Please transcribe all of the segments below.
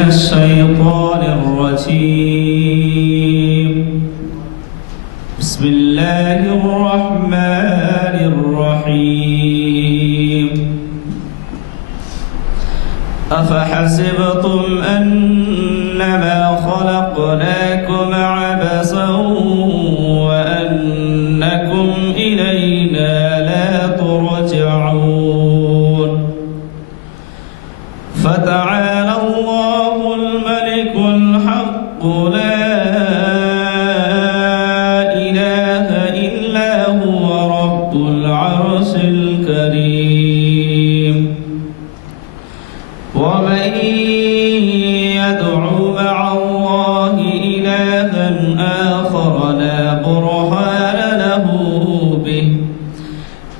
الشيطان الرجيم بسم الله الرحمن الرحيم أفحسبتم أنما خلقناكم عبثا وأنكم إلينا لا ترجعون فتعالى الله الملك الحق لا إله إلا هو رب العرش الكريم ومن يدعو مع الله إلها آخر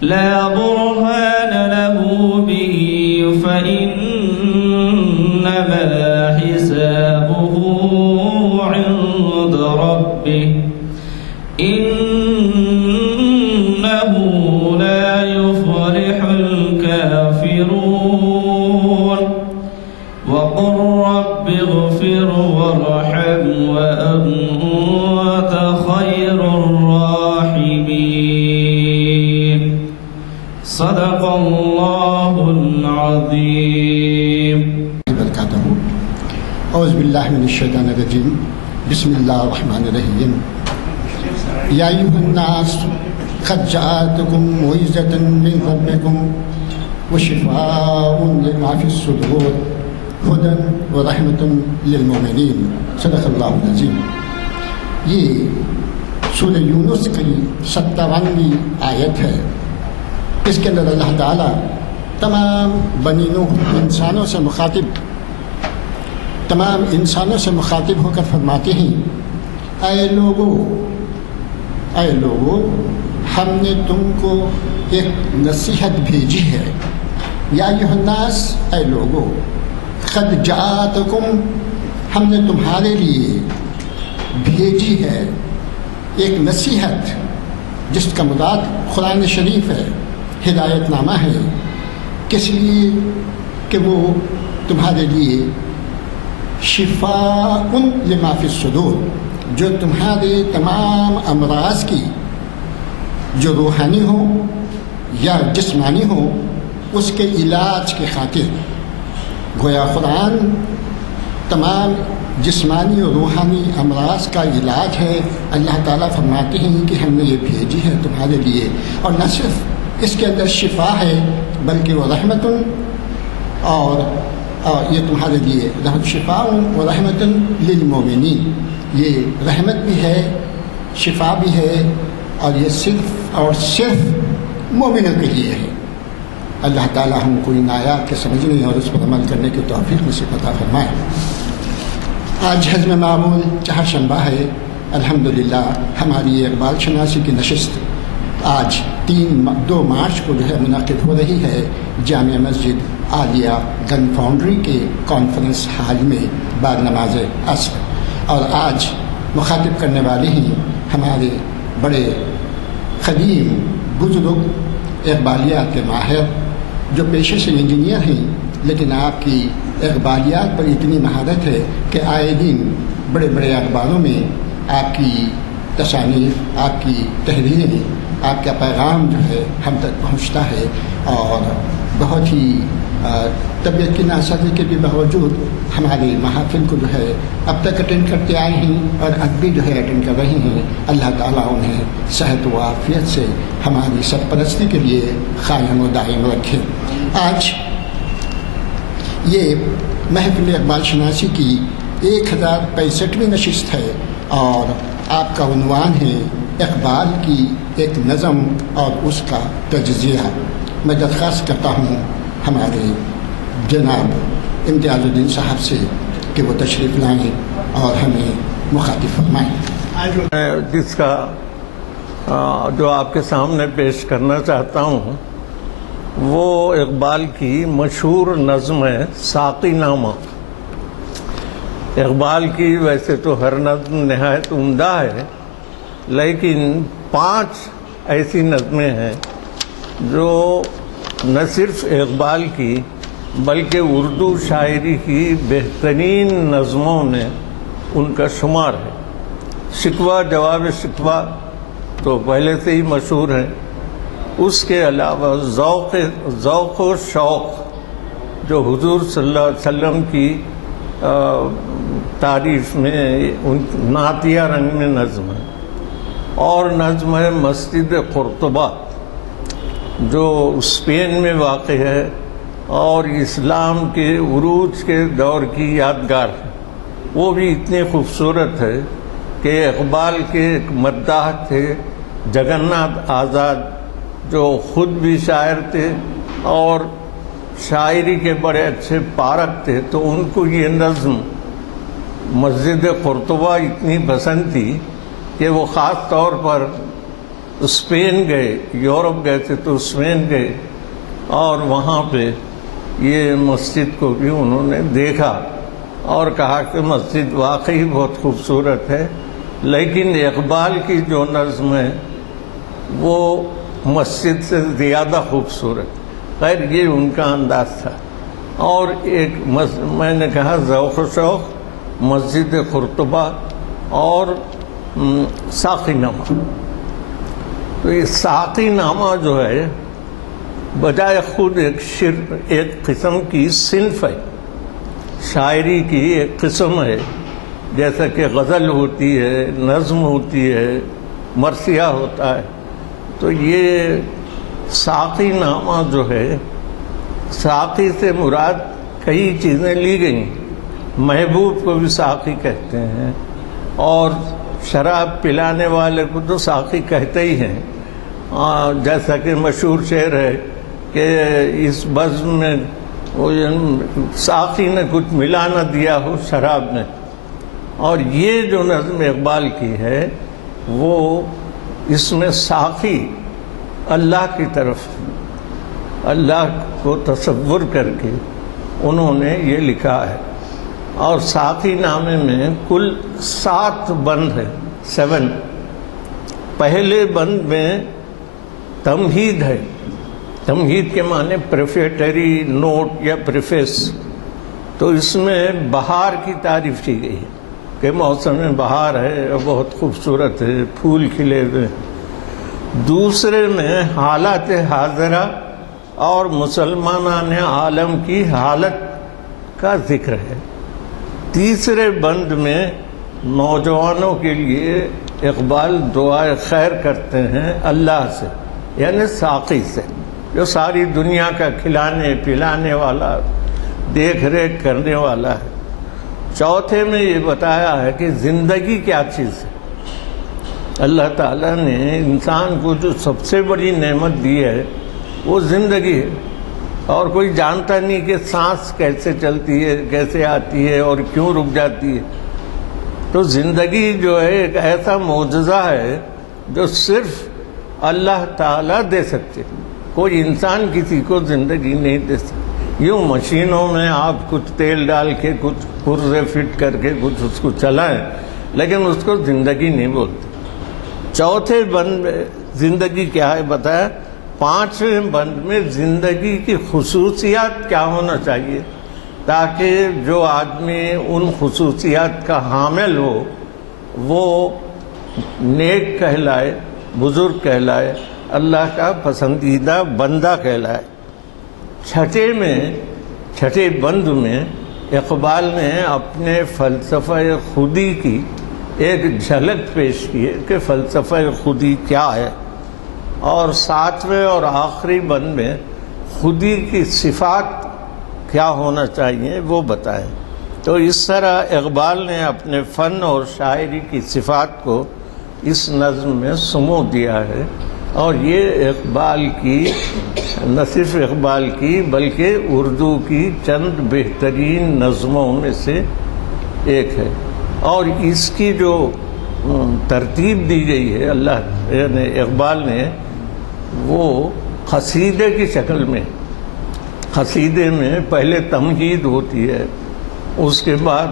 لا برهان له به فإنما حسابه عند ربه إنه لا يفلح الكافرون وقل رب اغفر وارحم وأنت خير الراحمين صدق الله العظيم اعوذ باللہ من الشیطان الرجیم بسم اللہ الرحمن الرحیم یا ایھا الناس قد جاءتکم موعظۃ من ربکم وشفاء لما فی الصدور ھدی ورحمۃ للمؤمنین صدق اللہ العظیم۔ یہ سورہ یونس کی 57ویں آیت ہے۔ اس کے اندر اللہ تعالیٰ تمام بنی نوح انسانوں سے مخاطب ہو کر فرماتے ہیں، اے لوگو ہم نے تم کو ایک نصیحت بھیجی ہے۔ یا ایھا الناس، اے لوگو، قد جاءتکم، ہم نے تمہارے لیے بھیجی ہے ایک نصیحت، جس کا مراد قرآن شریف ہے، ہدایت نامہ ہے، کس لیے کہ وہ تمہارے لیے شفاء لما فی الصدور، جو تمہارے تمام امراض کی، جو روحانی ہو یا جسمانی ہو، اس کے علاج کے خاطر۔ گویا قرآن تمام جسمانی اور روحانی امراض کا علاج ہے۔ اللہ تعالیٰ فرماتے ہیں کہ ہم نے یہ بھیجی ہے تمہارے لیے، اور نہ صرف اس کے اندر شفا ہے بلکہ وہ رحمت، اور یہ تمہارے لیے شفاء و رحمت للمؤمنین، یہ رحمت بھی ہے، شفا بھی ہے، اور یہ صرف اور صرف مومنوں کے لیے ہے۔ اللہ تعالیٰ ہم کو ان آیات کے سمجھنے اور اس پر عمل کرنے کی توفیق نصیب عطا فرمائے۔ آج ہضم معمول چہارشنبہ ہے۔ الحمدللہ ہماری اقبال شناسی کی نشست آج 2 مارچ کو منعقد ہو رہی ہے جامع مسجد عالیہ گن فاؤنڈری کے کانفرنس ہال میں بعد نماز عصر، اور آج مخاطب کرنے والے ہیں ہمارے بڑے قدیم بزرگ اقبالیات کے ماہر، جو پیشے سے انجینئر ہیں، لیکن آپ کی اقبالیات پر اتنی مہارت ہے کہ آئے دن بڑے بڑے اخباروں میں آپ کی تصانیف، آپ کی تحریریں، آپ کا پیغام جو ہے ہم تک پہنچتا ہے، اور بہت ہی طبیعت کی ناسازی کے بھی باوجود ہمارے محافل کو جو ہے اب تک اٹینڈ کرتے آئے ہیں، اور اب بھی جو ہے اٹینڈ کر رہے ہیں۔ اللہ تعالیٰ انہیں صحت و عافیت سے ہماری سرپرستی کے لیے قائم و دائم رکھے۔ آج یہ محفل اقبال شناسی کی 1065ویں نشست ہے، اور آپ کا عنوان ہے اقبال کی ایک نظم اور اس کا تجزیہ۔ میں درخواست کرتا ہوں ہمارے جناب امتیاز الدین صاحب سے کہ وہ تشریف لائیں اور ہمیں مخاطب فرمائیں۔ جس کا جو آپ کے سامنے پیش کرنا چاہتا ہوں وہ اقبال کی مشہور نظم ہے ساقی نامہ۔ اقبال کی ویسے تو ہر نظم نہایت عمدہ ہے، لیکن 5 ایسی نظمیں ہیں جو نہ صرف اقبال کی بلکہ اردو شاعری کی بہترین نظموں میں ان کا شمار ہے۔ شکوہ جواب شکوہ تو پہلے سے ہی مشہور ہے، اس کے علاوہ ذوق و شوق جو حضور صلی اللہ علیہ وسلم کی تعریف میں نعتیہ رنگ میں نظم ہے، اور نظم ہے مسجد قرطبہ جو اسپین میں واقع ہے اور اسلام کے عروج کے دور کی یادگار ہے۔ وہ بھی اتنی خوبصورت ہے کہ اقبال کے ایک مداح تھے جگناتھ آزاد، جو خود بھی شاعر تھے اور شاعری کے بڑے اچھے پارک تھے، تو ان کو یہ نظم مسجد قرطبہ اتنی پسند تھی کہ وہ خاص طور پر اسپین گئے، یورپ گئے تھے تو اسپین گئے اور وہاں پہ یہ مسجد کو بھی انہوں نے دیکھا اور کہا کہ مسجد واقعی بہت خوبصورت ہے، لیکن اقبال کی جو نظم ہے وہ مسجد سے زیادہ خوبصورت۔ خیر یہ ان کا انداز تھا۔ اور ایک میں نے کہا ذوق و شوق، مسجد قرطبہ اور ساقی نامہ۔ تو یہ ساقی نامہ جو ہے بجائے خود ایک قسم کی صنف ہے، شاعری کی ایک قسم ہے، جیسا کہ غزل ہوتی ہے، نظم ہوتی ہے، مرثیہ ہوتا ہے۔ تو یہ ساقی نامہ جو ہے، ساقی سے مراد کئی چیزیں لی گئیں۔ محبوب کو بھی ساقی کہتے ہیں اور شراب پلانے والے کو تو ساقی کہتے ہی ہیں، جیسا کہ مشہور شعر ہے کہ اس بزم میں ساقی نے کچھ ملا نہ دیا ہو شراب میں۔ اور یہ جو نظم اقبال کی ہے وہ اس میں ساقی اللہ کی طرف، اللہ کو تصور کر کے انہوں نے یہ لکھا ہے۔ اور ساقی نامے میں کل 7 بند ہیں، 7۔ پہلے بند میں تمہید ہے، تمہید کے معنی پریفیٹری نوٹ یا پریفیس۔ تو اس میں بہار کی تعریف کی گئی ہے کہ موسم بہار ہے اور بہت خوبصورت ہے، پھول کھلے ہوئے۔ دوسرے میں حالات حاضرہ اور مسلمانان عالم کی حالت کا ذکر ہے۔ تیسرے بند میں نوجوانوں کے لیے اقبال دعائے خیر کرتے ہیں اللہ سے، یعنی ساقی سے، جو ساری دنیا کا کھلانے پلانے والا، دیکھ ریکھ کرنے والا ہے۔ چوتھے میں یہ بتایا ہے کہ زندگی کیا چیز ہے۔ اللہ تعالیٰ نے انسان کو جو سب سے بڑی نعمت دی ہے وہ زندگی ہے، اور کوئی جانتا نہیں کہ سانس کیسے چلتی ہے، کیسے آتی ہے اور کیوں رک جاتی ہے۔ تو زندگی جو ہے ایک ایسا معجزہ ہے جو صرف اللہ تعالیٰ دے سکتے، کوئی انسان کسی کو زندگی نہیں دے سکتا۔ یوں مشینوں میں آپ کچھ تیل ڈال کے، کچھ پرزے فٹ کر کے کچھ اس کو چلائیں، لیکن اس کو زندگی نہیں بولتے۔ چوتھے بند میں زندگی کیا ہے بتایا۔ پانچویں بند میں زندگی کی خصوصیات کیا ہونا چاہیے تاکہ جو آدمی ان خصوصیات کا حامل ہو وہ نیک کہلائے، بزرگ کہلائے، اللہ کا پسندیدہ بندہ کہلائے۔ چھٹے بند میں اقبال نے اپنے فلسفہ خودی کی ایک جھلک پیش کی ہے کہ فلسفہ خودی کیا ہے، اور 7ویں اور آخری بند میں خودی کی صفات کیا ہونا چاہیے وہ بتائیں۔ تو اس طرح اقبال نے اپنے فن اور شاعری کی صفات کو اس نظم میں سمو دیا ہے، اور یہ اقبال کی، نہ صرف اقبال کی بلکہ اردو کی چند بہترین نظموں میں سے ایک ہے۔ اور اس کی جو ترتیب دی گئی ہے اللہ یعنی اقبال نے، وہ قصیدے کی شکل میں، قصیدے میں پہلے تمہید ہوتی ہے، اس کے بعد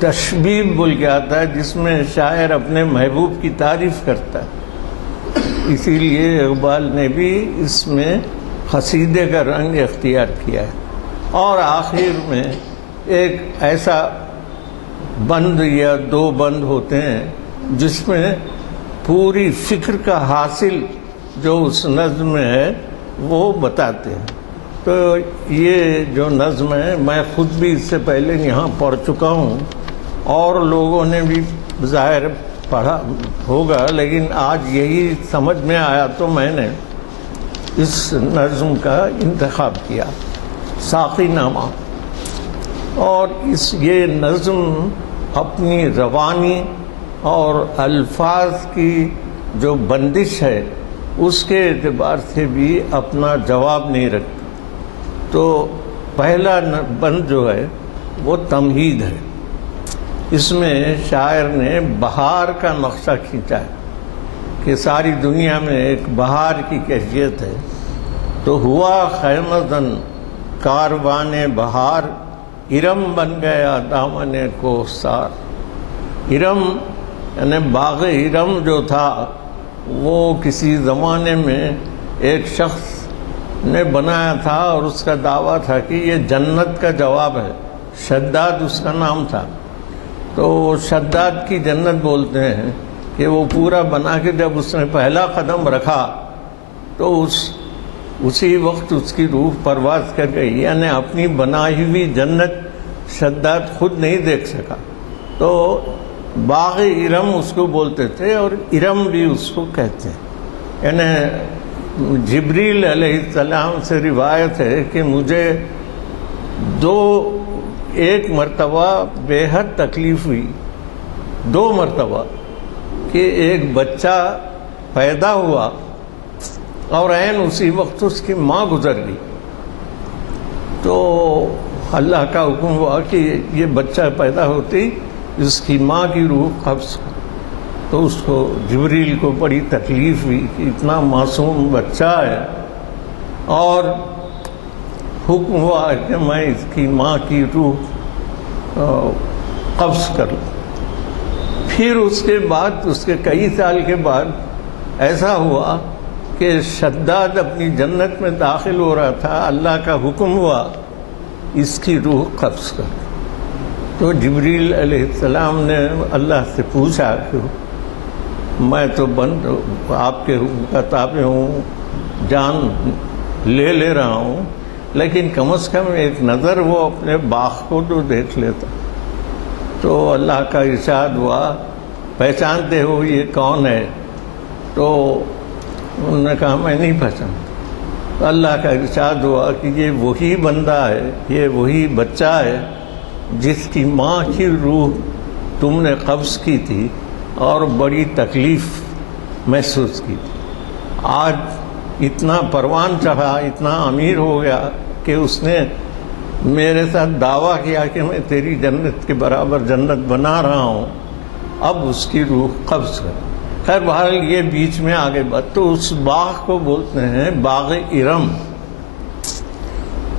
تشبیب بول کے آتا ہے جس میں شاعر اپنے محبوب کی تعریف کرتا ہے۔ اسی لیے اقبال نے بھی اس میں قصیدے کا رنگ اختیار کیا ہے۔ اور آخر میں ایک ایسا بند یا دو بند ہوتے ہیں جس میں پوری فکر کا حاصل جو اس نظم میں ہے وہ بتاتے ہیں. تو یہ جو نظم ہے میں خود بھی اس سے پہلے یہاں پڑھ چکا ہوں اور لوگوں نے بھی ظاہر پڑھا ہوگا، لیکن آج یہی سمجھ میں آیا تو میں نے اس نظم کا انتخاب کیا، ساقی نامہ. اور یہ نظم اپنی روانی اور الفاظ کی جو بندش ہے اس کے اعتبار سے بھی اپنا جواب نہیں رکھتی. تو پہلا بند جو ہے وہ تمہید ہے. اس میں شاعر نے بہار کا نقشہ کھینچا ہے کہ ساری دنیا میں ایک بہار کی کیفیت ہے. تو ہوا خیمہ زن کاروان بہار، ارم بن گیا دامن کوہسار. ارم یعنی باغ ارم جو تھا وہ کسی زمانے میں ایک شخص نے بنایا تھا اور اس کا دعویٰ تھا کہ یہ جنت کا جواب ہے. شداد اس کا نام تھا. تو شداد کی جنت بولتے ہیں کہ وہ پورا بنا کے جب اس نے پہلا قدم رکھا تو اسی وقت اس کی روح پرواز کر گئی، یعنی اپنی بنائی ہوئی جنت شداد خود نہیں دیکھ سکا. تو باغ ارم اس کو بولتے تھے اور ارم بھی اس کو کہتے ہیں. یعنی جبریل علیہ السلام سے روایت ہے کہ مجھے ایک مرتبہ بے حد تکلیف ہوئی، 2 مرتبہ، کہ ایک بچہ پیدا ہوا اور عین اسی وقت اس کی ماں گزر گئی. تو اللہ کا حکم ہوا کہ یہ بچہ پیدا ہوتی اس کی ماں کی روح قبض ہو. تو اس کو جبریل کو بڑی تکلیف ہوئی کہ اتنا معصوم بچہ ہے، اور حکم ہوا کہ میں اس کی ماں کی روح قبض کر لوں. پھر اس کے بعد اس کے کئی سال کے بعد ایسا ہوا کہ شداد اپنی جنت میں داخل ہو رہا تھا، اللہ کا حکم ہوا اس کی روح قبض کر. تو جبریل علیہ السلام نے اللہ سے پوچھا کہ میں تو آپ کے حکم کا تابع ہوں، جان لے رہا ہوں، لیکن کم از کم ایک نظر وہ اپنے باغ کو تو دیکھ لیتا. تو اللہ کا ارشاد ہوا پہچانتے ہو یہ کون ہے؟ تو انہوں نے کہا میں نہیں پہچانتا. تو اللہ کا ارشاد ہوا کہ یہ وہی بندہ ہے، یہ وہی بچہ ہے جس کی ماں کی روح تم نے قبض کی تھی اور بڑی تکلیف محسوس کی تھی. آج اتنا پروان چڑھا، اتنا امیر ہو گیا کہ اس نے میرے ساتھ دعویٰ کیا کہ میں تیری جنت کے برابر جنت بنا رہا ہوں، اب اس کی روح قبض کر. خیر بہرحال یہ بیچ میں آگے بات. تو اس باغ کو بولتے ہیں باغ ارم.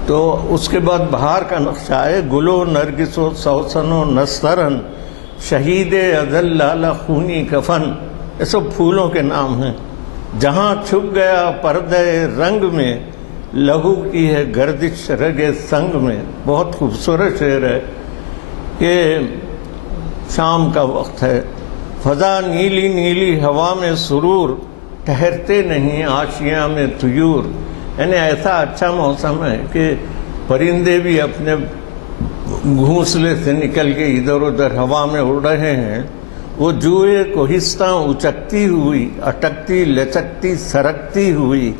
تو اس کے بعد بہار کا نقشہ ہے گلو نرگس و سوسن و نسترن، شہید ازل لالہ خونی کفن. یہ سب پھولوں کے نام ہیں. جہاں چھپ گیا پردے رنگ میں، لہو کی ہے گردش رگے سنگ میں. بہت خوبصورت شعر ہے کہ شام کا وقت ہے، فضا نیلی نیلی ہوا میں سرور، ٹھہرتے نہیں آشیاں میں طیور. یعنی ایسا اچھا موسم ہے کہ پرندے بھی اپنے گھونسلے سے نکل کے ادھر ادھر ہوا میں اڑ رہے ہیں. وہ جوئے کوہستاں اچکتی ہوئی، اٹکتی لچکتی سرکتی ہوئی،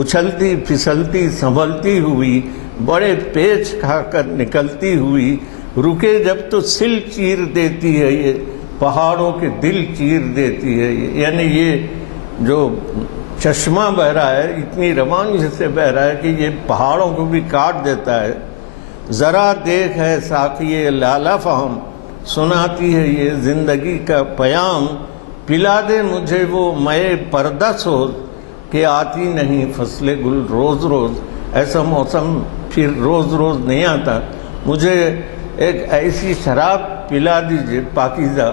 اچھلتی پھسلتی سنبھلتی ہوئی، بڑے پیچ کھا کر نکلتی ہوئی، رکے جب تو سل چیر دیتی ہے یہ، پہاڑوں کے دل چیر دیتی ہے یہ. یعنی یہ جو چشمہ بہ رہا ہے اتنی روانی سے بہ رہا ہے کہ یہ پہاڑوں کو بھی کاٹ دیتا ہے. ذرا دیکھ ہے ساقی لالہ فہم، سناتی ہے یہ زندگی کا پیام، پلا دے مجھے وہ مئے پردہ سوز، کہ آتی نہیں فصل گل روز روز. ایسا موسم پھر روز روز نہیں آتا. مجھے ایک ایسی شراب پلا دیجئے پاکیزہ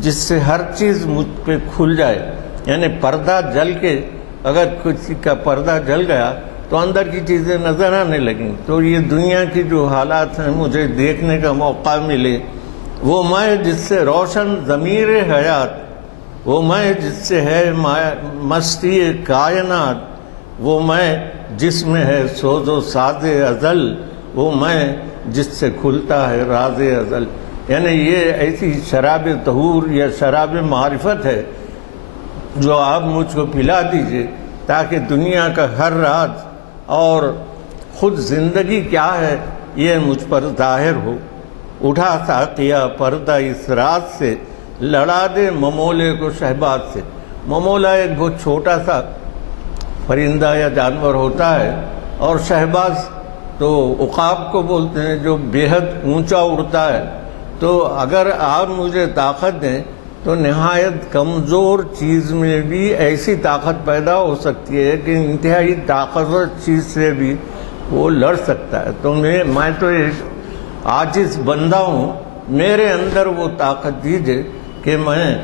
جس سے ہر چیز مجھ پہ کھل جائے. یعنی پردہ جل کے، اگر کسی کا پردہ جل گیا تو اندر کی چیزیں نظر آنے لگیں. تو یہ دنیا کی جو حالات ہیں مجھے دیکھنے کا موقع ملے، وہ میں جس سے روشن ضمیر حیات، وہ میں جس سے ہے مستی کائنات، وہ میں جس میں ہے سوز و ساز ازل، وہ میں جس سے کھلتا ہے راز ازل. یعنی یہ ایسی شراب طہور یا شراب معرفت ہے جو آپ مجھ کو پلا دیجئے، تاکہ دنیا کا ہر راز اور خود زندگی کیا ہے یہ مجھ پر ظاہر ہو. اٹھا ساقیہ پردہ اس راز سے، لڑا دے ممولے کو شہباز سے. ممولہ ایک بہت چھوٹا سا پرندہ یا جانور ہوتا ہے، اور شہباز تو عقاب کو بولتے ہیں جو بے حد اونچا اڑتا ہے. تو اگر آپ مجھے طاقت دیں تو نہایت کمزور چیز میں بھی ایسی طاقت پیدا ہو سکتی ہے کہ انتہائی طاقتور چیز سے بھی وہ لڑ سکتا ہے. تو میں تو ایک عاجز بندہ ہوں، میرے اندر وہ طاقت دیجئے کہ میں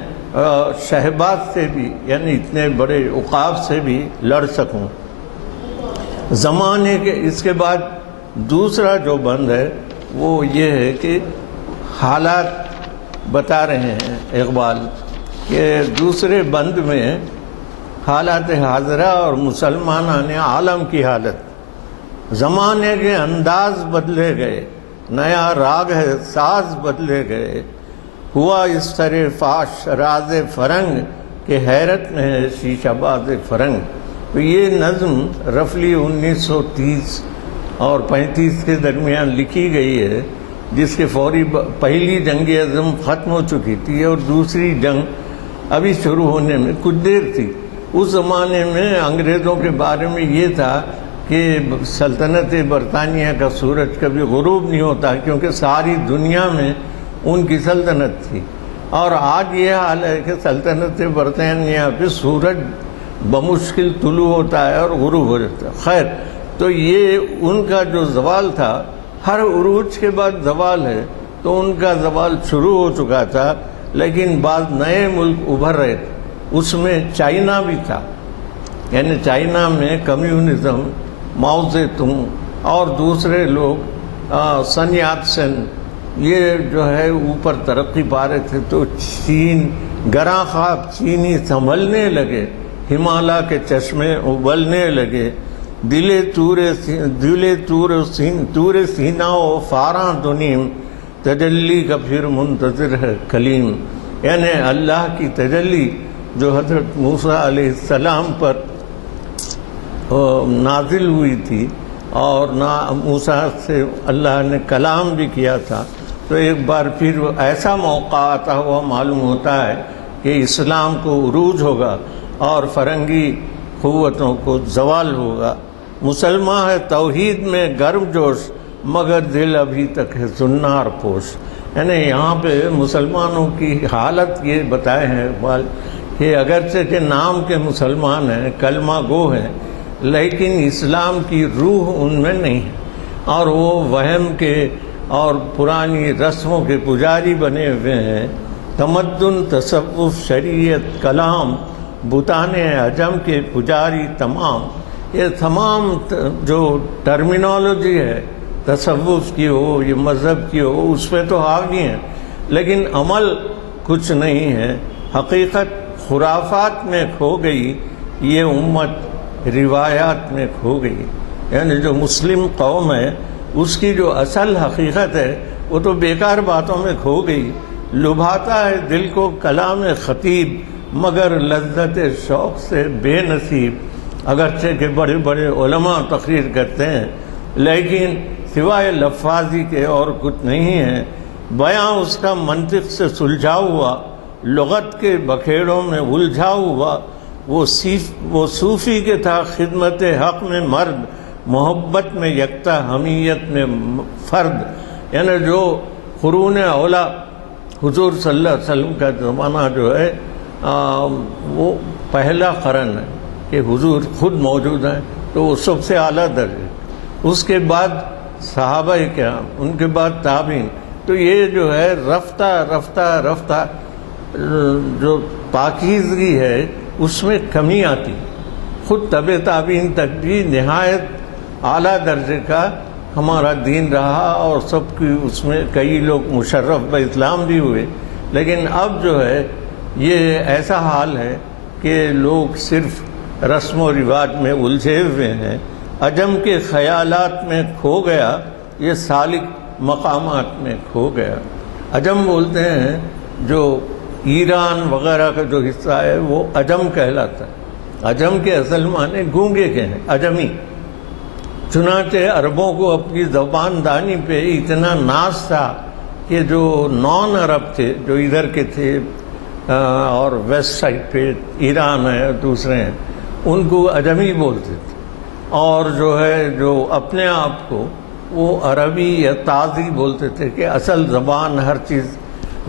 شہباز سے بھی، یعنی اتنے بڑے عقاب سے بھی لڑ سکوں. زمانے کے اس کے بعد دوسرا جو بند ہے وہ یہ ہے کہ حالات بتا رہے ہیں اقبال کہ دوسرے بند میں حالات حاضرہ اور مسلمانان عالم کی حالت. زمانے کے انداز بدلے گئے، نیا راگ ہے ساز بدلے گئے، ہوا اس طرح فاش راز فرنگ کہ حیرت میں ہے شیشہ باز فرنگ. تو یہ نظم رفلی 1930 اور 35 کے درمیان لکھی گئی ہے، جس کے فوری پہلی جنگ عظم ختم ہو چکی تھی اور دوسری جنگ ابھی شروع ہونے میں کچھ دیر تھی. اس زمانے میں انگریزوں کے بارے میں یہ تھا کہ سلطنت برطانیہ کا سورج کبھی غروب نہیں ہوتا، کیونکہ ساری دنیا میں ان کی سلطنت تھی. اور آج یہ حال ہے کہ سلطنت برطانیہ پہ سورج بمشکل طلوع ہوتا ہے اور غروب ہو جاتا ہے. خیر، تو یہ ان کا جو زوال تھا، ہر عروج کے بعد زوال ہے، تو ان کا زوال شروع ہو چکا تھا، لیکن بعض نئے ملک ابھر رہے تھے. اس میں چائنا بھی تھا، یعنی چائنا میں کمیونزم، ماؤ زے تونگ اور دوسرے لوگ سن یات سن یہ جو ہے اوپر ترقی پا رہے تھے. تو چین گراں خواب چینی سنبھلنے لگے، ہمالیہ کے چشمے ابلنے لگے، تور سینہ و فاراں دنیم، تجلی کا پھر منتظر ہے کلیم. یعنی اللہ کی تجلی جو حضرت موسیٰ علیہ السلام پر نازل ہوئی تھی، اور موسیٰ سے اللہ نے کلام بھی کیا تھا. تو ایک بار پھر ایسا موقع آتا ہوا معلوم ہوتا ہے کہ اسلام کو عروج ہوگا اور فرنگی قوتوں کو زوال ہوگا. مسلمان ہے توحید میں گرم جوش، مگر دل ابھی تک ہے زنار پوش. یعنی یہاں پہ مسلمانوں کی حالت یہ بتائے ہیں اقبال کہ اگرچہ کہ نام کے مسلمان ہیں، کلمہ گو ہیں، لیکن اسلام کی روح ان میں نہیں ہے، اور وہ وہم کے اور پرانی رسموں کے پجاری بنے ہوئے ہیں. تمدن، تصوف، شریعت، کلام، بتان عجم کے پجاری تمام. یہ تمام جو ٹرمینالوجی ہے تصوف کی ہو، یہ مذہب کی ہو، اس پہ تو حاوی ہیں، لیکن عمل کچھ نہیں ہے. حقیقت خرافات میں کھو گئی، یہ امت روایات میں کھو گئی. یعنی جو مسلم قوم ہے اس کی جو اصل حقیقت ہے وہ تو بیکار باتوں میں کھو گئی. لبھاتا ہے دل کو کلام خطیب، مگر لذت شوق سے بے نصیب. اگرچہ کہ بڑے بڑے علماء تقریر کرتے ہیں، لیکن سوائے لفاظی کے اور کچھ نہیں ہے. بیاں اس کا منطق سے سلجھا ہوا، لغت کے بکھیڑوں میں الجھا ہوا. وہ صوفی کے تھا خدمت حق میں مرد، محبت میں یکتا، حمیت میں فرد. یعنی جو قرون اولا حضور صلی اللہ علیہ وسلم کا زمانہ جو ہے وہ پہلا قرن ہے کہ حضور خود موجود ہیں، تو وہ سب سے اعلیٰ درجے. اس کے بعد صحابہ کرام، ان کے بعد تابعین. تو یہ جو ہے رفتہ رفتہ جو پاکیزگی ہے اس میں کمی آتی. خود تابعین تک بھی نہایت اعلیٰ درجے کا ہمارا دین رہا اور سب کی اس میں کئی لوگ مشرف بہ اسلام بھی ہوئے. لیکن اب جو ہے یہ ایسا حال ہے کہ لوگ صرف رسم و رواج میں الجھے ہوئے ہیں. عجم کے خیالات میں کھو گیا یہ سالک مقامات میں کھو گیا. عجم بولتے ہیں جو ایران وغیرہ کا جو حصہ ہے وہ عجم کہلاتا ہے. عجم کے اصل معنی گونگے کے ہیں، عجمی. چنانچہ عربوں کو اپنی زبان دانی پہ اتنا ناز تھا کہ جو نان عرب تھے، جو ادھر کے تھے اور ویسٹ سائڈ پہ ایران ہے دوسرے ہیں، ان کو عجمی بولتے تھے. اور جو ہے جو اپنے آپ کو وہ عربی یا تازی بولتے تھے کہ اصل زبان ہر چیز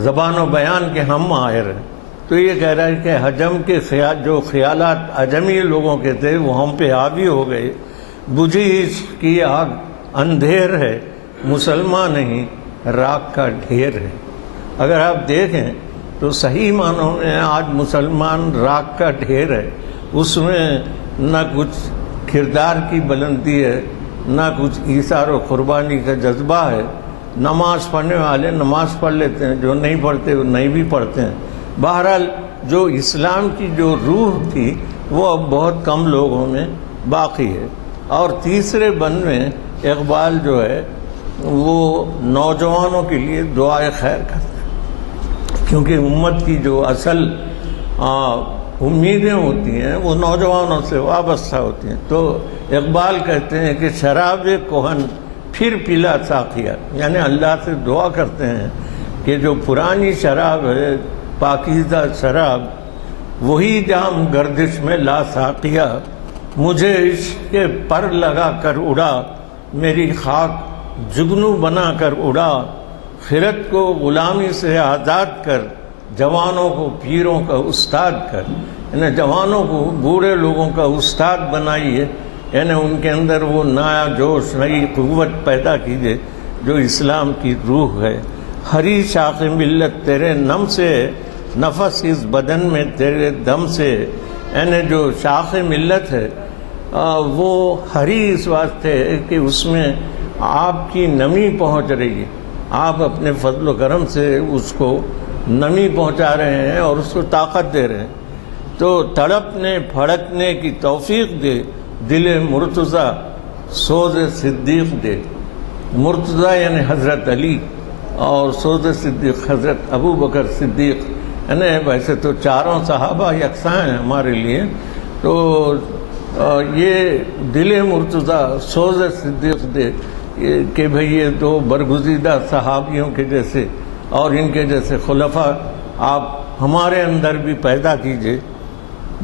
زبان و بیان کے ہم ماہر ہیں. تو یہ کہہ رہا ہے کہ حجم کے جو خیالات عجمی لوگوں کے تھے وہ ہم پہ حاوی ہو گئے. بجھی عشق کی آگ اندھیر ہے، مسلمان نہیں راک کا ڈھیر ہے. اگر آپ دیکھیں تو صحیح معنوں میں آج مسلمان راک کا ڈھیر ہے. اس میں نہ کچھ کردار کی بلندی ہے، نہ کچھ ایثار و قربانی کا جذبہ ہے. نماز پڑھنے والے نماز پڑھ لیتے ہیں، جو نہیں پڑھتے وہ نہیں بھی پڑھتے ہیں. بہرحال جو اسلام کی جو روح تھی وہ اب بہت کم لوگوں میں باقی ہے. اور تیسرے بند میں اقبال جو ہے وہ نوجوانوں کے لیے دعائے خیر کرتا ہے، کیونکہ امت کی جو اصل امیدیں ہوتی ہیں وہ نوجوانوں سے وابستہ ہوتی ہیں. تو اقبال کہتے ہیں کہ شراب کہن پھر پلا ساقیہ، یعنی اللہ سے دعا کرتے ہیں کہ جو پرانی شراب ہے پاکیزہ شراب وہی جام گردش میں لا ساقیہ. مجھے عشق کے پر لگا کر اڑا، میری خاک جگنو بنا کر اڑا. خرد کو غلامی سے آزاد کر، جوانوں کو پیروں کا استاد کر. یعنی جوانوں کو بوڑھے لوگوں کا استاد بنائیے، یعنی ان کے اندر وہ نیا جوش نئی قوت پیدا کیجیے جو اسلام کی روح ہے. ہری شاخ ملت تیرے نم سے، نفس اس بدن میں تیرے دم سے. یعنی جو شاخ ملت ہے وہ ہری اس واسطے ہے کہ اس میں آپ کی نمی پہنچ رہی ہے. آپ اپنے فضل و کرم سے اس کو نمی پہنچا رہے ہیں اور اس کو طاقت دے رہے ہیں. تو تڑپنے پھڑکنے کی توفیق دے، دل مرتضی سوز صدیق دے. مرتضی یعنی حضرت علی اور سوز صدیق حضرت ابو بکر صدیق. یعنی ویسے تو چاروں صحابہ یکساں ہیں ہمارے لیے. تو یہ دل مرتضی سوز صدیق دے کہ بھئی یہ دو برگزیدہ صحابیوں کے جیسے اور ان کے جیسے خلفاء آپ ہمارے اندر بھی پیدا کیجئے.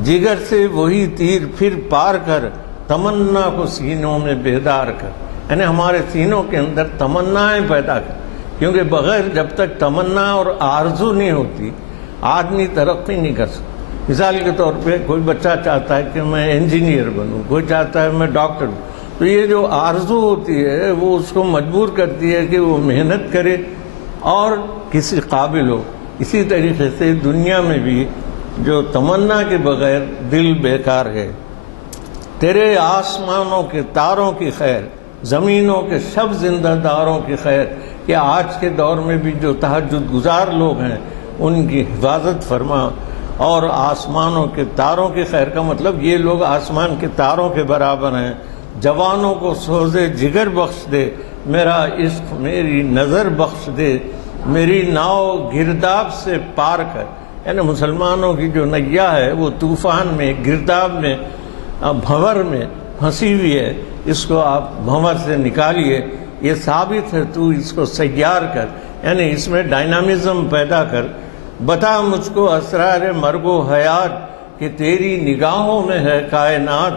جگر سے وہی تیر پھر پار کر، تمنا کو سینوں میں بیدار کر. یعنی ہمارے سینوں کے اندر تمنائیں پیدا کر، کیونکہ بغیر جب تک تمنا اور آرزو نہیں ہوتی آدمی ترقی نہیں کر سکتا. مثال کے طور پہ کوئی بچہ چاہتا ہے کہ میں انجینئر بنوں، کوئی چاہتا ہے میں ڈاکٹر بنوں. تو یہ جو آرزو ہوتی ہے وہ اس کو مجبور کرتی ہے کہ وہ محنت کرے اور کسی قابل ہو. اسی طریقے سے دنیا میں بھی جو تمنا کے بغیر دل بیکار ہے. تیرے آسمانوں کے تاروں کی خیر، زمینوں کے سب زندہ داروں کی خیر. کہ آج کے دور میں بھی جو تہجد گزار لوگ ہیں ان کی حفاظت فرما. اور آسمانوں کے تاروں کی خیر کا مطلب یہ لوگ آسمان کے تاروں کے برابر ہیں. جوانوں کو سوزے جگر بخش دے، میرا عشق میری نظر بخش دے. میری ناؤ گرداب سے پار کر. یعنی مسلمانوں کی جو نیا ہے وہ طوفان میں، گرداب میں، بھنور میں پھنسی ہوئی ہے. اس کو آپ بھنور سے نکالیے. یہ ثابت ہے تو اس کو سیار کر، یعنی اس میں ڈائنامزم پیدا کر. بتا مجھ کو اسرار مرگ و حیات کہ تیری نگاہوں میں ہے کائنات.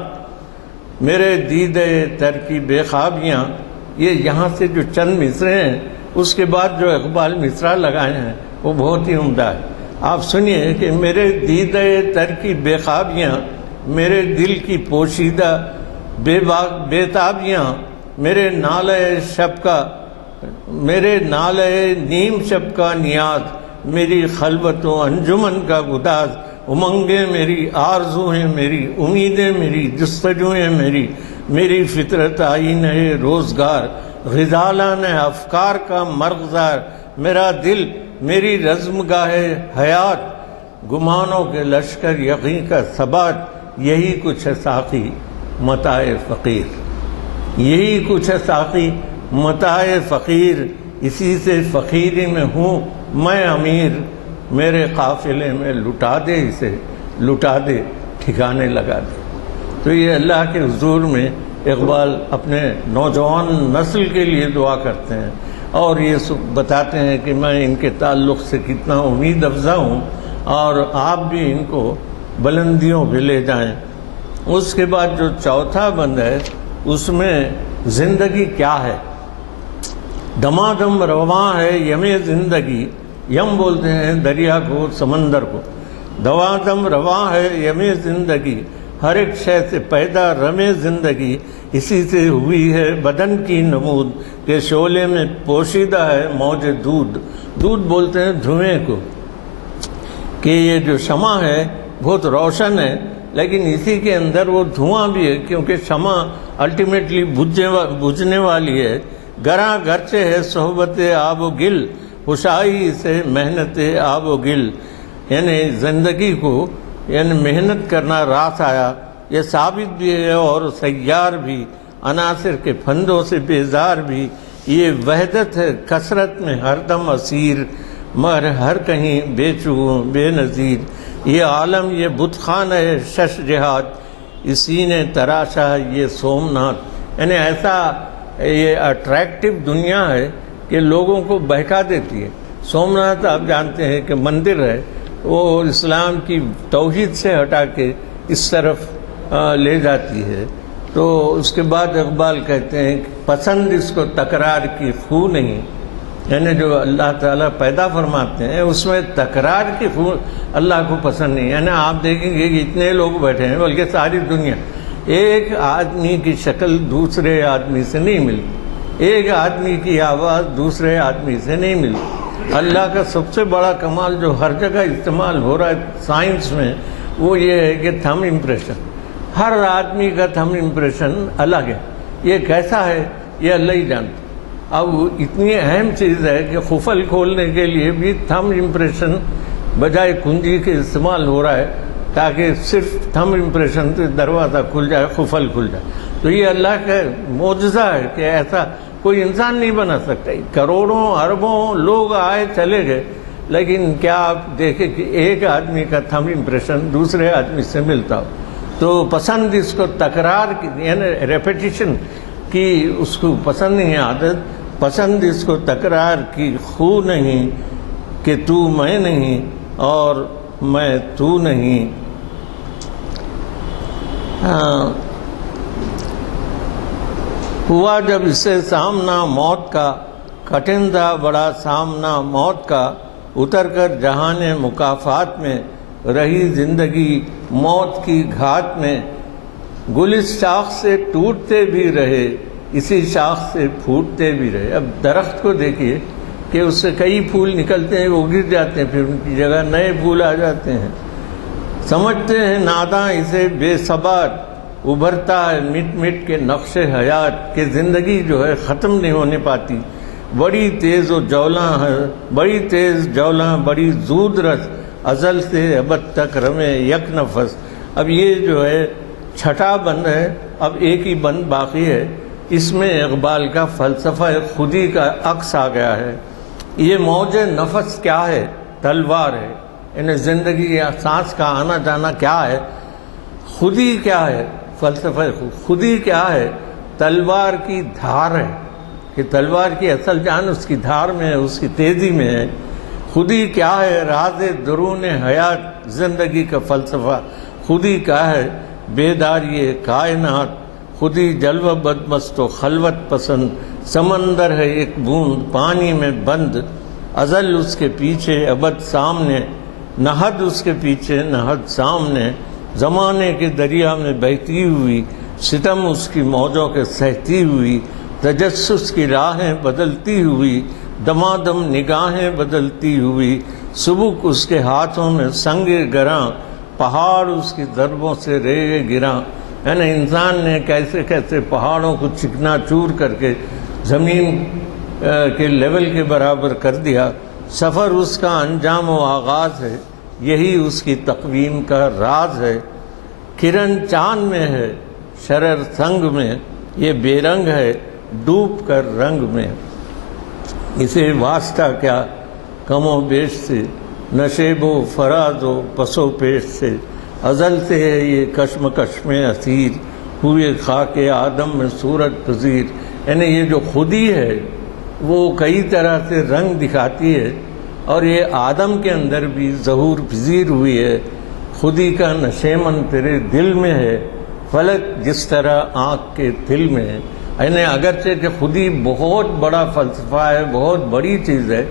میرے دیدے تر کی بے خوابیاں. یہ یہاں سے جو چند مصرے ہیں اس کے بعد جو اقبال مصرع لگائے ہیں وہ بہت ہی عمدہ ہے. آپ سنیے کہ میرے دیدے تر کی بے خوابیاں، میرے دل کی پوشیدہ بے تابیاں. میرے نالے شب کا، میرے نالے نیم شب کا نیاز. میری خلوت و انجمن کا گداز. امنگیں میری، آرزویں میری، امیدیں میری، جستجویں میری. میری فطرت آئین ہے روزگار، غزالان افکار کا مرغزار، میرا دل میری رزم گاہ حیات، گمانوں کے لشکر یقین کا ثبات، یہی کچھ ہے ساقی متاع فقیر، یہی کچھ ہے ساقی متاع فقیر، اسی سے فقیری میں ہوں میں امیر، میرے قافلے میں لٹا دے اسے، لٹا دے ٹھکانے لگا دے۔ تو یہ اللہ کے حضور میں اقبال اپنے نوجوان نسل کے لیے دعا کرتے ہیں، اور یہ بتاتے ہیں کہ میں ان کے تعلق سے کتنا امید افزا ہوں، اور آپ بھی ان کو بلندیوں پہ لے جائیں۔ اس کے بعد جو چوتھا بند ہے اس میں زندگی کیا ہے، دمادم رواں ہے یم زندگی، یم بولتے ہیں دریا کو، سمندر کو، دمادم رواں ہے یم زندگی، ہر ایک شے سے پیدا رم زندگی، اسی سے ہوئی ہے بدن کی نمود، کہ شعلے میں پوشیدہ ہے موج دودھ، دودھ بولتے ہیں دھوئیں کو، کہ یہ جو شمع ہے بہت روشن ہے، لیکن اسی کے اندر وہ دھواں بھی ہے، کیونکہ شمع الٹیمیٹلی بجھنے والی ہے۔ گراں گرچہ ہے صحبت آب و گل، خوشائی سے محنت آب و گل، یعنی زندگی کو یعنی محنت کرنا راس آیا، یہ ثابت بھی ہے اور سیار بھی، عناصر کے پھندوں سے بیزار بھی، یہ وحدت ہے کثرت میں ہر دم اسیر، مگر ہر کہیں بے چو بے نظیر، یہ عالم یہ بت خانہ ہے شش جہاد، اسی نے تراشا یہ سومناتھ، یعنی ایسا یہ اٹریکٹیو دنیا ہے کہ لوگوں کو بہکا دیتی ہے۔ سومناتھ آپ جانتے ہیں کہ مندر ہے، وہ اسلام کی توحید سے ہٹا کے اس طرف لے جاتی ہے۔ تو اس کے بعد اقبال کہتے ہیں کہ پسند اس کو تکرار کی خو نہیں، یعنی جو اللہ تعالیٰ پیدا فرماتے ہیں اس میں تکرار کی خو اللہ کو پسند نہیں، یعنی آپ دیکھیں گے کہ اتنے لوگ بیٹھے ہیں، بلکہ ساری دنیا، ایک آدمی کی شکل دوسرے آدمی سے نہیں ملتی، ایک آدمی کی آواز دوسرے آدمی سے نہیں ملتی۔ اللہ کا سب سے بڑا کمال جو ہر جگہ استعمال ہو رہا ہے سائنس میں، وہ یہ ہے کہ تھم امپریشن، ہر آدمی کا تھم امپریشن الگ ہے، یہ کیسا ہے یہ اللہ ہی جانتا۔ اب اتنی اہم چیز ہے کہ قفل کھولنے کے لیے بھی تھم امپریشن بجائے کنجی کے استعمال ہو رہا ہے، تاکہ صرف تھم امپریشن سے دروازہ کھل جائے، قفل کھل جائے۔ تو یہ اللہ کا معجزہ ہے کہ ایسا کوئی انسان نہیں بنا سکتا۔ کروڑوں اربوں لوگ آئے چلے گئے، لیکن کیا آپ دیکھیں کہ ایک آدمی کا تھم امپریشن دوسرے آدمی سے ملتا ہو۔ تو پسند اس کو تکرار کی یعنی ریپیٹیشن کی اس کو پسند نہیں ہے عادت، پسند اس کو تکرار کی خو نہیں، کہ تو میں نہیں اور میں تو نہیں۔ ہوا جب اسے سامنا موت کا، کٹھن تھا بڑا سامنا موت کا، اتر کر جہان مکافات میں رہی زندگی موت کی گھاٹ میں، گل اس شاخ سے ٹوٹتے بھی رہے اسی شاخ سے پھوٹتے بھی رہے۔ اب درخت کو دیکھیے کہ اس سے کئی پھول نکلتے ہیں، وہ گر جاتے ہیں، پھر ان کی جگہ نئے پھول آ جاتے ہیں۔ سمجھتے ہیں ناداں اسے بے ثبات، ابھرتا ہے مٹ مٹ کے نقش حیات، کہ زندگی جو ہے ختم نہیں ہونے پاتی، بڑی تیز و جولاں ہے، بڑی تیز جولاں بڑی زود رس، ازل سے ابد تک رمے یک نفس۔ اب یہ جو ہے چھٹا بند ہے، اب ایک ہی بند باقی ہے، اس میں اقبال کا فلسفہ خودی کا عکس آ گیا ہے۔ یہ موج نفس کیا ہے؟ تلوار ہے، یعنی زندگی یا سانس کا آنا جانا کیا ہے؟ خودی کیا ہے؟ فلسفہ خودی کیا ہے؟ تلوار کی دھار ہے، کہ تلوار کی اصل جان اس کی دھار میں ہے، اس کی تیزی میں ہے۔ خودی کیا ہے؟ راز درون حیات، زندگی کا فلسفہ خودی کیا ہے؟ بیداری کائنات، خودی جلوہ بدمست و خلوت پسند، سمندر ہے ایک بوند پانی میں بند، ازل اس کے پیچھے ابد سامنے، نہ حد اس کے پیچھے نہ حد سامنے، زمانے کے دریا میں بہتی ہوئی، ستم اس کی موجوں کے سہتی ہوئی، تجسس کی راہیں بدلتی ہوئی، دمادم نگاہیں بدلتی ہوئی، سبک اس کے ہاتھوں میں سنگ گراں، پہاڑ اس کی ضربوں سے رے گراں۔ یعنی انسان نے کیسے کیسے پہاڑوں کو چکنا چور کر کے زمین کے لیول کے برابر کر دیا. سفر اس کا انجام و آغاز ہے، یہی اس کی تقویم کا راز ہے. کرن چاند میں ہے، شرر سنگ میں، یہ بے رنگ ہے ڈوب کر رنگ میں. اسے واسطہ کیا کم و بیش سے، نشیب و فراز و پس و پیش سے. ازل سے ہے یہ کشمکش میں اسیر، ہوئے خاک آدم میں صورت پذیر. یعنی یہ جو خودی ہے وہ کئی طرح سے رنگ دکھاتی ہے، اور یہ آدم کے اندر بھی ظہور پذیر ہوئی ہے. خودی کا نشیمن تیرے دل میں ہے، فلک جس طرح آنکھ کے دل میں ہے. یعنی اگرچہ کہ خودی بہت بڑا فلسفہ ہے، بہت بڑی چیز ہے،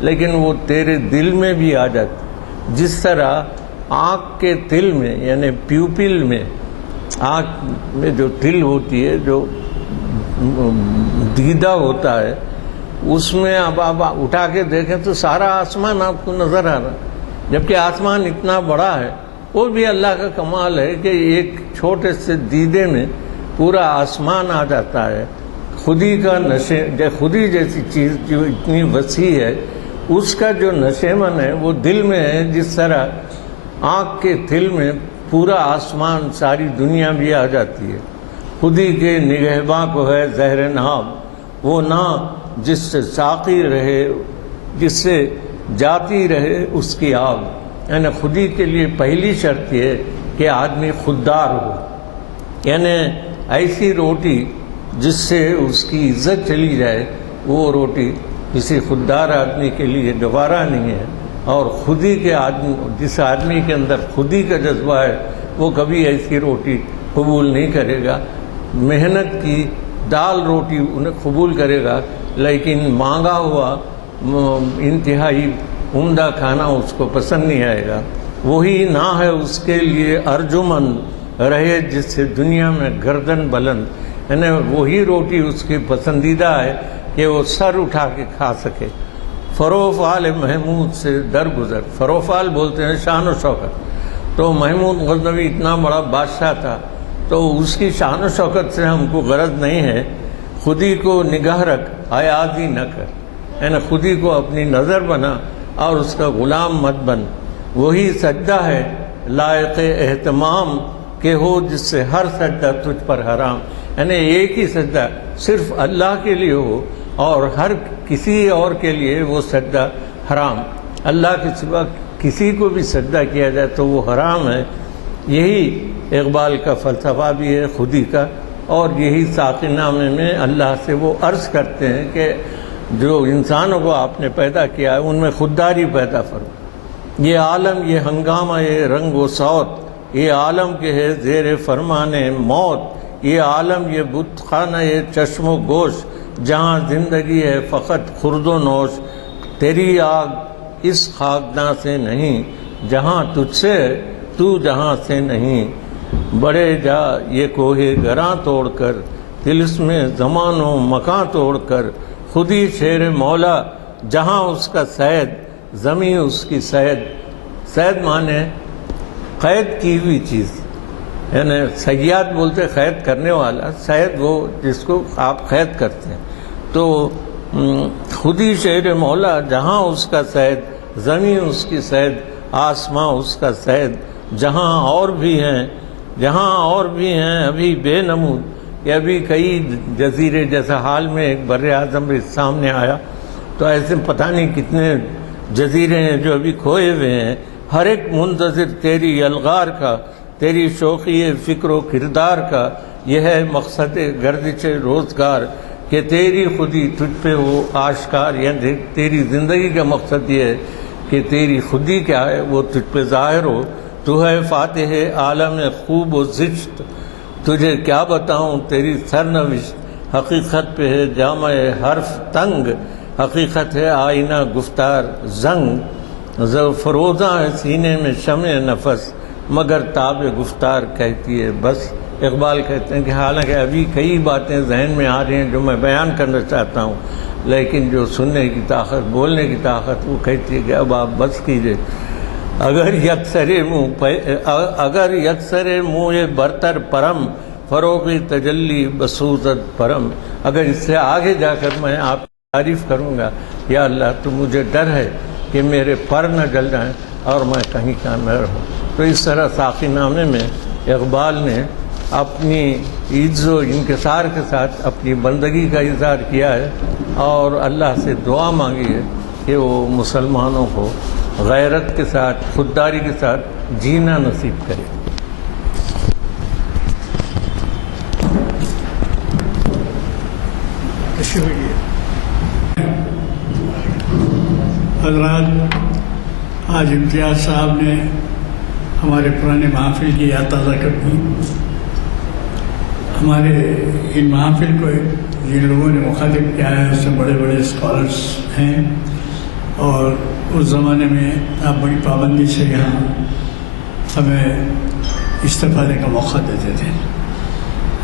لیکن وہ تیرے دل میں بھی آ جاتی. جس طرح آنکھ کے تل میں، یعنی پیوپل میں، آنکھ میں جو تل ہوتی ہے، جو دیدہ ہوتا ہے، اس میں اب آپ اٹھا کے دیکھیں تو سارا آسمان آپ کو نظر آ رہا ہے. جبکہ آسمان اتنا بڑا ہے. وہ بھی اللہ کا کمال ہے کہ ایک چھوٹے سے دیدے میں پورا آسمان آ جاتا ہے. خودی کا خودی جیسی چیز جو اتنی وسیع ہے، اس کا جو نشیمن ہے وہ دل میں ہے. جس طرح آنکھ کے تل میں پورا آسمان، ساری دنیا بھی آ جاتی ہے. خودی کے نگہباں کو ہے زہر ناب، وہ نام جس سے ساقی رہے، جس سے جاتی رہے اس کی آگ. یعنی خودی کے لیے پہلی شرط یہ ہے کہ آدمی خوددار ہو. یعنی ایسی روٹی جس سے اس کی عزت چلی جائے، وہ روٹی کسی خوددار آدمی کے لیے گوارا نہیں ہے. اور خودی کے آدمی، جس آدمی کے اندر خودی کا جذبہ ہے، وہ کبھی ایسی روٹی قبول نہیں کرے گا. محنت کی دال روٹی انہیں قبول کرے گا، لیکن مانگا ہوا انتہائی عمدہ کھانا اس کو پسند نہیں آئے گا. وہی نہ ہے اس کے لیے ارجمند رہے جس سے دنیا میں گردن بلند. یعنی وہی روٹی اس کی پسندیدہ ہے کہ وہ سر اٹھا کے کھا سکے. فروفال محمود سے درگزر. فروفال بولتے ہیں شان و شوکت. تو محمود غزنوی اتنا بڑا بادشاہ تھا، تو اس کی شان و شوکت سے ہم کو غرض نہیں ہے. خودی کو نگاہ رکھ، ایازی نہ کر. یعنی خودی کو اپنی نظر بنا اور اس کا غلام مت بن. وہی سجدہ ہے لائق اہتمام کہ ہو جس سے ہر سجدہ تجھ پر حرام. یعنی ایک ہی سجدہ صرف اللہ کے لیے ہو اور ہر کسی اور کے لیے وہ سجدہ حرام. اللہ کے سوا کسی کو بھی سجدہ کیا جائے تو وہ حرام ہے. یہی اقبال کا فلسفہ بھی ہے خودی کا. اور یہی ساقی نامے میں اللہ سے وہ عرض کرتے ہیں کہ جو انسانوں کو آپ نے پیدا کیا ہے ان میں خودداری پیدا فرما. یہ عالم، یہ ہنگامہ، یہ رنگ و صوت، یہ عالم کے ہے زیر فرمان موت. یہ عالم، یہ بت خانہ، یہ چشم و گوش، جہاں زندگی ہے فقط خورد و نوش. تیری آگ اس خاکداں سے نہیں، جہاں تجھ سے تو جہاں سے نہیں. بڑے جا یہ کوہ گراں توڑ کر، طلسم زمان و مکاں توڑ کر. خودی شیر مولا جہاں اس کا سید، زمیں اس کی سید. سید مانے قید کی ہوئی چیز، یعنی سیاد بولتے قید کرنے والا. سید وہ جس کو آپ قید کرتے ہیں. تو خودی شیر مولا جہاں اس کا سید، زمیں اس کی سید، آسماں اس کا سید. جہاں اور بھی ہیں، جہاں اور بھی ہیں ابھی بے نمود. یہ ابھی کئی جزیرے، جیسا حال میں ایک بر اعظم سامنے آیا تو ایسے پتہ نہیں کتنے جزیرے ہیں جو ابھی کھوئے ہوئے ہیں. ہر ایک منتظر تیری الغار کا، تیری شوقی فکر و کردار کا. یہ ہے مقصد گردش روزگار کہ تیری خودی تجھ پہ ہو آشکار. یعنی تیری زندگی کا مقصد یہ ہے کہ تیری خودی کیا ہے وہ تجھ پہ ظاہر ہو. تو ہے فاتح عالم خوب و زشت، تجھے کیا بتاؤں تیری سرنوشت. حقیقت پہ ہے جامع حرف تنگ، حقیقت ہے آئینہ گفتار زنگ. فروزاں ہے سینے میں شمع نفس، مگر تاب گفتار کہتی ہے بس. اقبال کہتے ہیں کہ حالانکہ ابھی کئی باتیں ذہن میں آ رہی ہیں جو میں بیان کرنا چاہتا ہوں، لیکن جو سننے کی طاقت، بولنے کی طاقت، وہ کہتی ہے کہ اب آپ بس کیجئے. اگر یکسر منہ برتر پرم فروغی تجلی بسوزت پرم. اگر اس سے آگے جا کر میں آپ کی تعریف کروں گا یا اللہ تو مجھے ڈر ہے کہ میرے پر نہ جل جائیں اور میں کہیں کا نہ رہوں. تو اس طرح ساقی نامے میں اقبال نے اپنی عجز و انکسار کے ساتھ اپنی بندگی کا اظہار کیا ہے اور اللہ سے دعا مانگی ہے کہ وہ مسلمانوں کو غیرت کے ساتھ خودداری کے ساتھ جینا نصیب کرے. حضرات، آج امتیاز صاحب نے ہمارے پرانے محافل کی یاد تازہ کر دی. ہمارے ان محافل کو جن لوگوں نے مخاطب کیا ہے اس میں بڑے بڑے اسکالرس ہیں اور اس زمانے میں آپ بڑی پابندی سے یہاں ہمیں استفادے کا موقع دیتے تھے.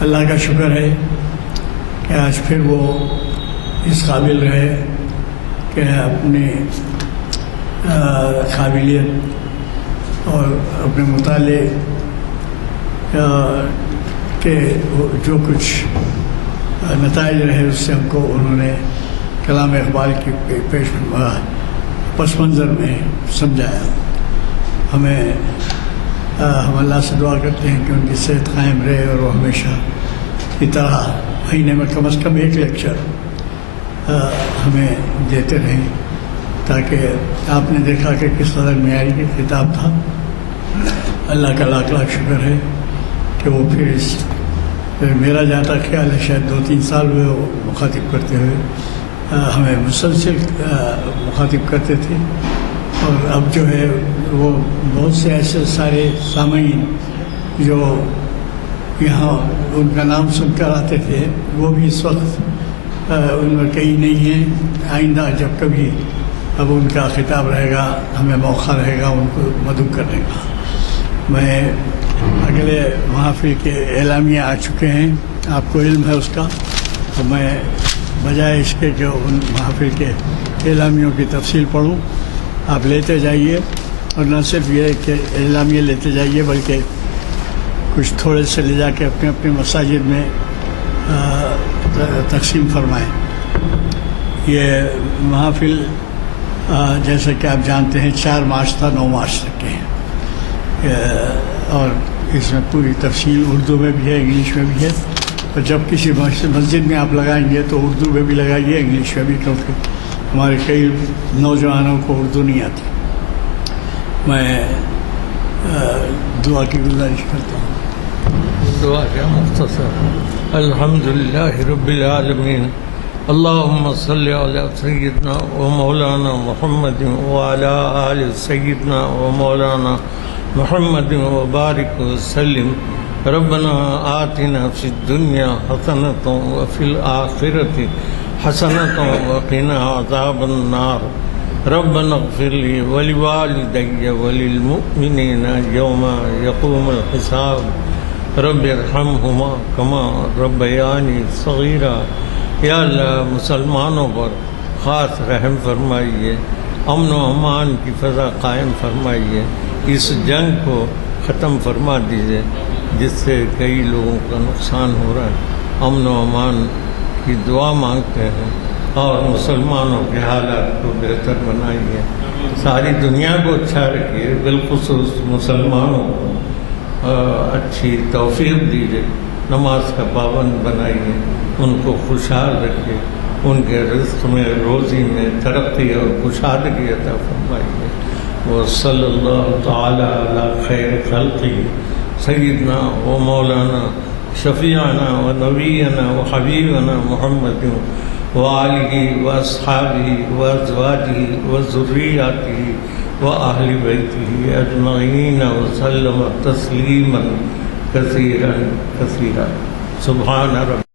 اللہ کا شکر ہے کہ آج پھر وہ اس قابل رہے کہ اپنی قابلیت اور اپنے مطالعے کے جو کچھ نتائج رہے اس سے ہم کو انہوں نے کلام اقبال کی پس منظر میں سمجھایا. ہم اللہ سے دعا کرتے ہیں کہ ان کی صحت قائم رہے اور وہ ہمیشہ کی طرح مہینے میں کم از کم ایک لیکچر ہمیں دیتے رہیں تاکہ آپ نے دیکھا کہ کس قدر معیاری کی کتاب تھا. اللہ کا لاکھ لاکھ شکر ہے کہ وہ پھر میرا جاتا خیال ہے شاید 2-3 سال ہوئے وہ مخاطب کرتے ہوئے ہمیں مسلسل مخاطب کرتے تھے. اور اب جو ہے وہ بہت سے ایسے سارے سامعین جو یہاں ان کا نام سن کر آتے تھے وہ بھی اس وقت ان میں کئی نہیں ہیں. آئندہ جب کبھی اب ان کا خطاب رہے گا ہمیں موقع رہے گا ان کو مدعو کرنے کا. میں اگلے محافل کے اعلامیہ آ چکے ہیں، آپ کو علم ہے اس کا، تو میں بجائے اس کے جو ان محافل کے اعلامیوں کی تفصیل پڑھوں آپ لیتے جائیے. اور نہ صرف یہ کہ اعلامیہ لیتے جائیے بلکہ کچھ تھوڑے سے لے جا کے اپنے اپنے مساجد میں تقسیم فرمائیں. یہ محافل جیسا کہ آپ جانتے ہیں 4 مارچ تھا 9 مارچ تک کے ہیں اور اس میں پوری تفصیل اردو میں بھی ہے انگلش میں بھی ہے. اور جب کسی مسجد میں آپ لگائیں گے تو اردو میں بھی لگائیے انگلش میں بھی، کیونکہ ہمارے کئی نوجوانوں کو اردو نہیں آتی. میں دعا کی گزارش کرتا ہوں. دعا کیا مختصر. الحمدللہ رب العالمین. اللہم صلی علی سیدنا و مولانا محمد وعلی آل سیدنا و مولانا محمد وبارک وسلم. ربنا آتنا فی الدنیا حسنۃ وفی الآخرۃ حسنۃ وقنا عذاب النار. ربنا اغفر لی ولوالدی وللمؤمنین یوم یقوم الحساب. رب ارحمہما کما ربیانی صغیرا. یا اللہ مسلمانوں پر خاص رحم فرمائیے، امن و امان کی فضا قائم فرمائیے. اس جنگ کو ختم فرما دیجیے جس سے کئی لوگوں کا نقصان ہو رہا ہے. امن و امان کی دعا مانگتے ہیں اور مسلمانوں کے حالات کو بہتر بنائیے. ساری دنیا کو اچھا رکھیے، بالخصوص مسلمانوں کو اچھی توفیق دیجیے. نماز کا پابند بنائیے، ان کو خوشحال رکھیے، ان کے رزق میں روزی میں ترقی اور کشادگی عطا فرمائیے. وصلی اللہ تعالی علی خیر خلقی سیدنا و مولانا شفیعنا و نبینا و حبیبنا محمد وآلہ و اصحابہ و ازواجہ و ذریاتہ و اہل بیتہ اجمعین وسلم تسلیما کثیرا کثیرا. سبحان رب